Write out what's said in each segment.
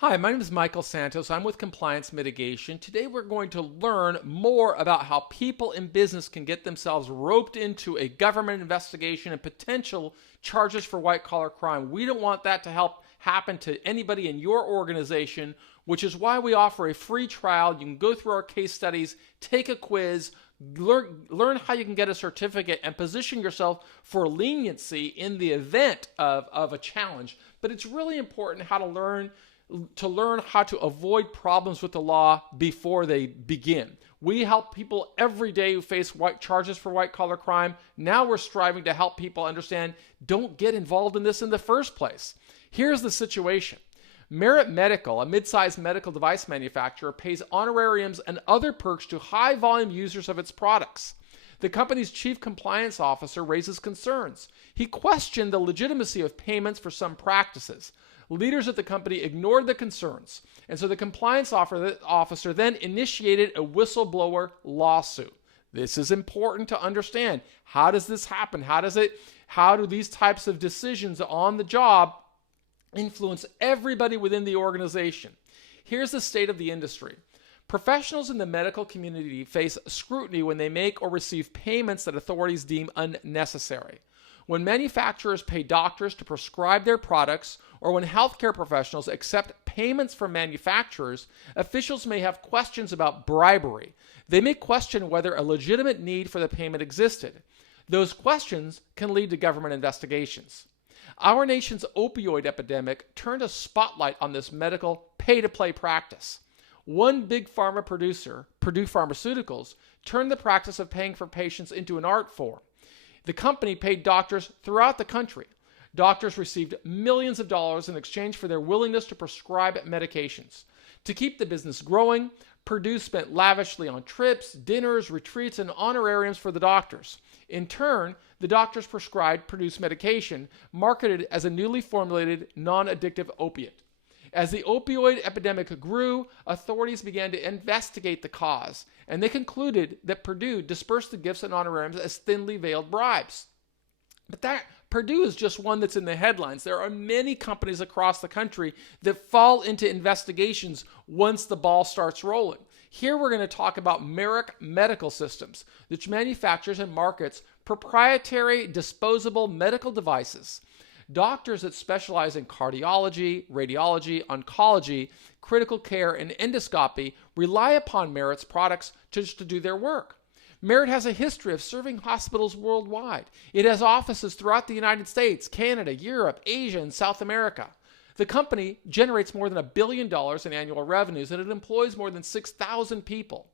Hi, my name is Michael Santos. I'm with Compliance Mitigation. Today we're going to learn more about how people in business can get themselves roped into a government investigation and potential charges for white-collar crime. We don't want that to happen to anybody in your organization, which is why we offer a free trial. You can go through our case studies, take a quiz, learn how you can get a certificate, and position yourself for leniency in the event of a challenge. But it's really important how to learn how to avoid problems with the law before they begin. We help people every day who face charges for white-collar crime. Now we're striving to help people understand, don't get involved in this in the first place. Here's the situation. Merit Medical, a mid-sized medical device manufacturer, pays honorariums and other perks to high-volume users of its products. The company's chief compliance officer raises concerns. He questioned the legitimacy of payments for some practices. Leaders at the company ignored the concerns, and so the compliance officer then initiated a whistleblower lawsuit. This is important to understand. How does this happen? How do these types of decisions on the job influence everybody within the organization? Here's the state of the industry. Professionals in the medical community face scrutiny when they make or receive payments that authorities deem unnecessary. When manufacturers pay doctors to prescribe their products, or when healthcare professionals accept payments from manufacturers, officials may have questions about bribery. They may question whether a legitimate need for the payment existed. Those questions can lead to government investigations. Our nation's opioid epidemic turned a spotlight on this medical pay-to-play practice. One big pharma producer, Purdue Pharmaceuticals, turned the practice of paying for patients into an art form. The company paid doctors throughout the country. Doctors received millions of dollars in exchange for their willingness to prescribe medications. To keep the business growing, Purdue spent lavishly on trips, dinners, retreats, and honorariums for the doctors. In turn, the doctors prescribed Purdue's medication, marketed as a newly formulated non-addictive opiate. As the opioid epidemic grew, authorities began to investigate the cause, and they concluded that Purdue dispersed the gifts and honorariums as thinly veiled bribes. But Purdue is just one that's in the headlines. There are many companies across the country that fall into investigations once the ball starts rolling. Here we're going to talk about Merit Medical Systems, which manufactures and markets proprietary disposable medical devices. Doctors that specialize in cardiology, radiology, oncology, critical care, and endoscopy rely upon Merit's products to do their work. Merit has a history of serving hospitals worldwide. It has offices throughout the United States, Canada, Europe, Asia, and South America. The company generates more than $1 billion in annual revenues, and it employs more than 6,000 people.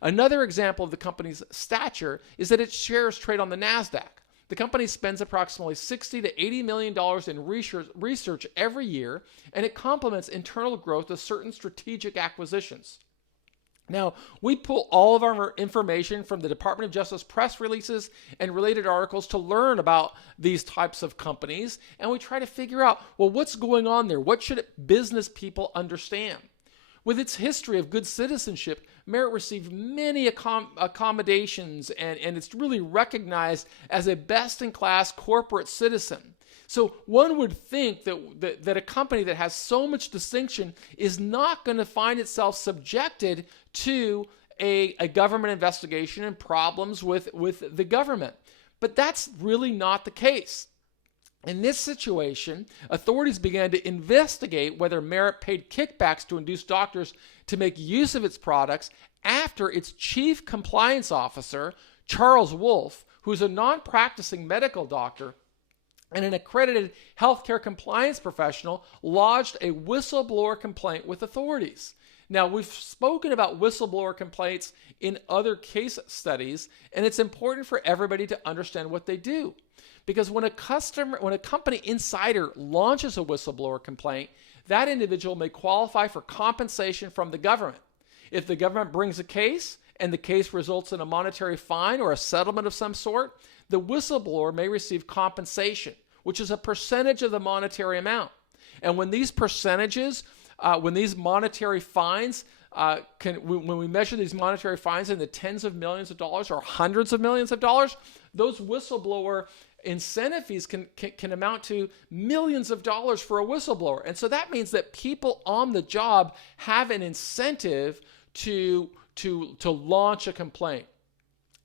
Another example of the company's stature is that its shares trade on the Nasdaq. The company spends approximately $60 to $80 million in research every year, and it complements internal growth with certain strategic acquisitions. Now, we pull all of our information from the Department of Justice press releases and related articles to learn about these types of companies, and we try to figure out, well, what's going on there? What should business people understand? With its history of good citizenship, Merit received many accommodations, and it's really recognized as a best-in-class corporate citizen. So one would think that a company that has so much distinction is not going to find itself subjected to a government investigation and problems with the government. But that's really not the case. In this situation, authorities began to investigate whether Merit paid kickbacks to induce doctors to make use of its products after its chief compliance officer, Charles Wolf, who's a non-practicing medical doctor and an accredited healthcare compliance professional, lodged a whistleblower complaint with authorities. Now, we've spoken about whistleblower complaints in other case studies, and it's important for everybody to understand what they do. Because when a company insider launches a whistleblower complaint, that individual may qualify for compensation from the government. If the government brings a case and the case results in a monetary fine or a settlement of some sort, the whistleblower may receive compensation, which is a percentage of the monetary amount. And when these percentages, when these monetary fines, when we measure these monetary fines in the tens of millions of dollars or hundreds of millions of dollars, those whistleblower incentive fees can amount to millions of dollars for a whistleblower. And so that means that people on the job have an incentive to launch a complaint.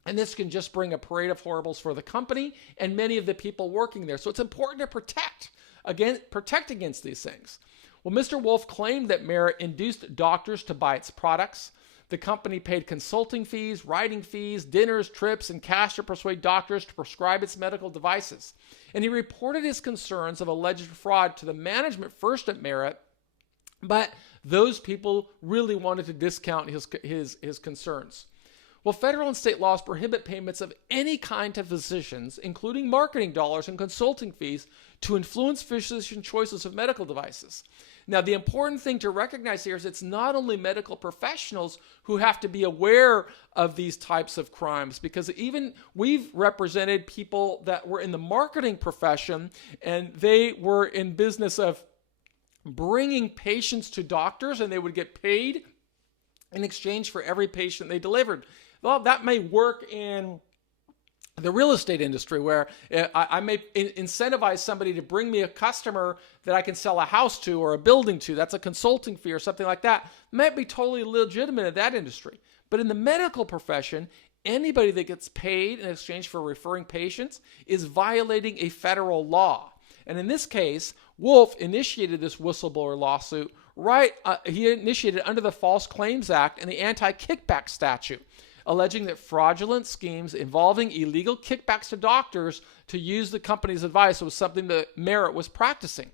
And this can just bring a parade of horribles for the company and many of the people working there. So it's important to protect against these things. Well, Mr. Wolf claimed that Merit induced doctors to buy its products. The company paid consulting fees, writing fees, dinners, trips, and cash to persuade doctors to prescribe its medical devices. And he reported his concerns of alleged fraud to the management first at Merit, but those people really wanted to discount his concerns. Well, federal and state laws prohibit payments of any kind to physicians, including marketing dollars and consulting fees, to influence physician choices of medical devices. Now, the important thing to recognize here is it's not only medical professionals who have to be aware of these types of crimes, because even we've represented people that were in the marketing profession, and they were in business of bringing patients to doctors, and they would get paid in exchange for every patient they delivered. Well, that may work in the real estate industry, where I may incentivize somebody to bring me a customer that I can sell a house to or a building to. That's a consulting fee or something like that. Might be totally legitimate in that industry. But in the medical profession, anybody that gets paid in exchange for referring patients is violating a federal law. And in this case, Wolf initiated this whistleblower lawsuit. He initiated under the False Claims Act and the Anti-Kickback statute, alleging that fraudulent schemes involving illegal kickbacks to doctors to use the company's advice was something that Merit was practicing.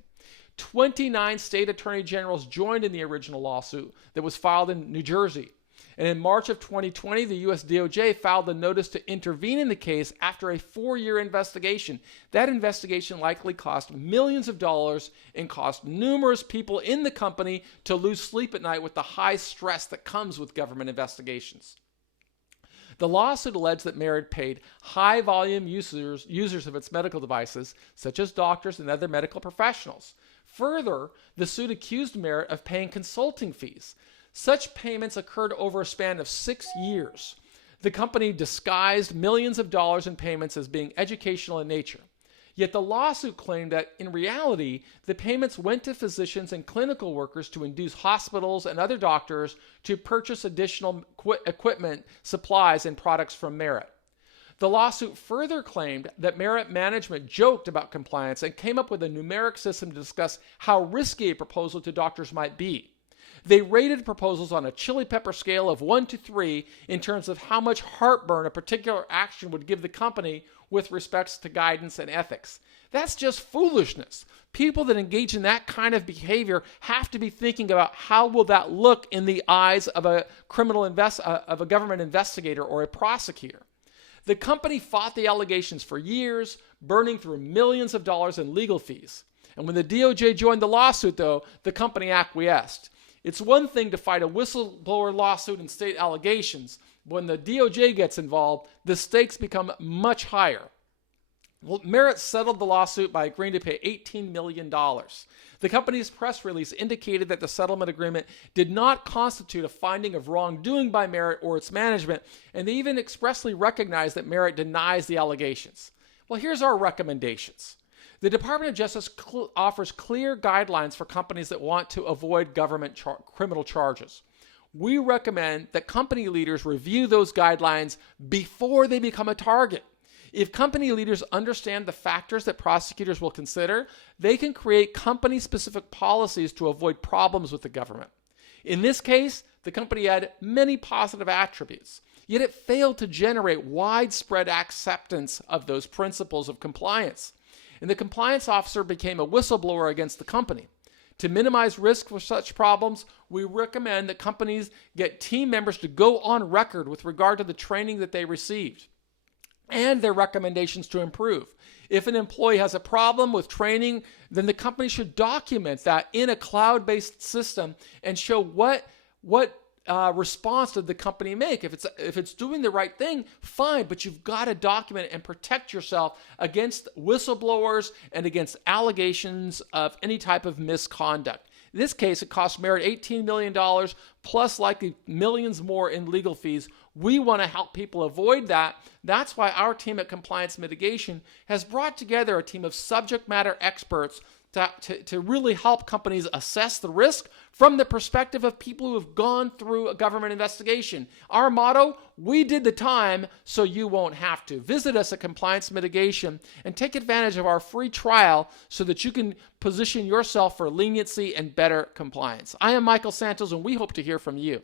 29 state attorney generals joined in the original lawsuit that was filed in New Jersey. And in March of 2020, the U.S. DOJ filed a notice to intervene in the case after a 4-year investigation. That investigation likely cost millions of dollars and caused numerous people in the company to lose sleep at night with the high stress that comes with government investigations. The lawsuit alleged that Merit paid high-volume users of its medical devices, such as doctors and other medical professionals. Further, the suit accused Merit of paying consulting fees. Such payments occurred over a span of 6 years. The company disguised millions of dollars in payments as being educational in nature. Yet the lawsuit claimed that, in reality, the payments went to physicians and clinical workers to induce hospitals and other doctors to purchase additional equipment, supplies, and products from Merit. The lawsuit further claimed that Merit management joked about compliance and came up with a numeric system to discuss how risky a proposal to doctors might be. They rated proposals on a chili pepper scale of 1 to 3 in terms of how much heartburn a particular action would give the company with respects to guidance and ethics. That's just foolishness. People that engage in that kind of behavior have to be thinking about how will that look in the eyes of a government investigator or a prosecutor. The company fought the allegations for years, burning through millions of dollars in legal fees. And when the DOJ joined the lawsuit, though, the company acquiesced. It's one thing to fight a whistleblower lawsuit and state allegations. When the DOJ gets involved, the stakes become much higher. Well, Merit settled the lawsuit by agreeing to pay $18 million. The company's press release indicated that the settlement agreement did not constitute a finding of wrongdoing by Merit or its management, and they even expressly recognized that Merit denies the allegations. Well, here's our recommendations. The Department of Justice offers clear guidelines for companies that want to avoid government criminal charges. We recommend that company leaders review those guidelines before they become a target. If company leaders understand the factors that prosecutors will consider, they can create company-specific policies to avoid problems with the government. In this case, the company had many positive attributes, yet it failed to generate widespread acceptance of those principles of compliance. And the compliance officer became a whistleblower against the company. To minimize risk for such problems, we recommend that companies get team members to go on record with regard to the training that they received and their recommendations to improve. If an employee has a problem with training, then the company should document that in a cloud-based system and show what response did the company make. If it's doing the right thing, fine, but you've got to document it and protect yourself against whistleblowers and against allegations of any type of misconduct. In this case, it cost Merit $18 million plus likely millions more in legal fees. We want to help people avoid that. That's why our team at Compliance Mitigation has brought together a team of subject matter experts to really help companies assess the risk from the perspective of people who have gone through a government investigation. Our motto, we did the time so you won't have to. Visit us at Compliance Mitigation and take advantage of our free trial so that you can position yourself for leniency and better compliance. I am Michael Santos, and we hope to hear from you.